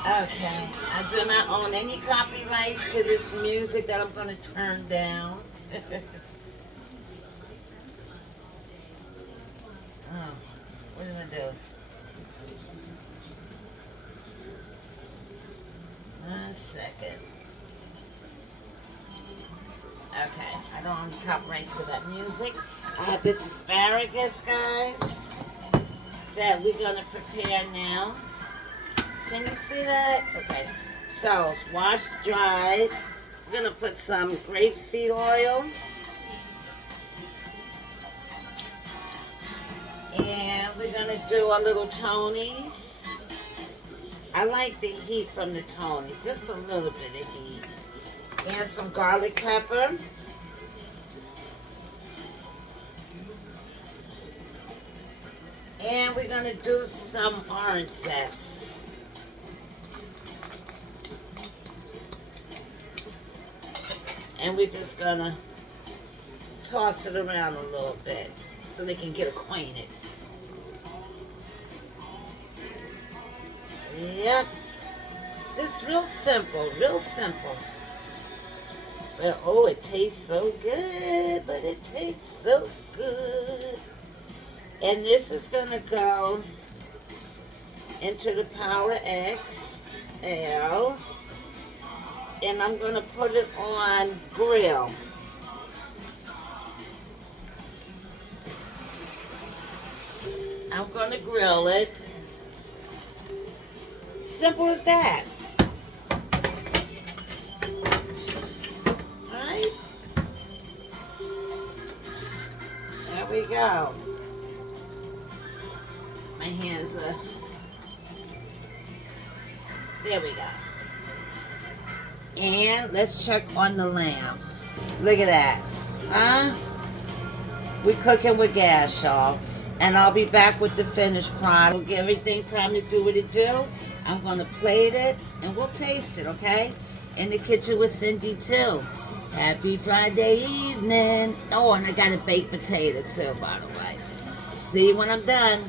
Okay, I do not own any copyrights to this music that I'm going to turn down. Oh, what am I do? One second. Okay, I don't own any copyrights to that music. I have this asparagus, guys, that we're going to prepare now. Can you see that? Okay, so it's washed, dried. We're going to put some grapeseed oil. And we're going to do a little Tony's. I like the heat from the Tony's, just a little bit of heat. And some garlic pepper. And we're going to do some orange zest. And we're just going to toss it around a little bit so they can get acquainted. Yep. Just real simple, real simple. But, oh, it tastes so good, but it tastes so good. And this is going to go into the Power XL. And I'm going to put it on grill. I'm going to grill it. Simple as that. Alright? There we go. My hands are... There we go. And let's check on the lamb. Look at that. Huh? We cooking with gas, y'all. And I'll be back with the finished product. We'll give everything time to do what it do. I'm going to plate it and we'll taste it, okay? In the kitchen with Cindy, too. Happy Friday evening. Oh, and I got a baked potato, too, by the way. See you when I'm done.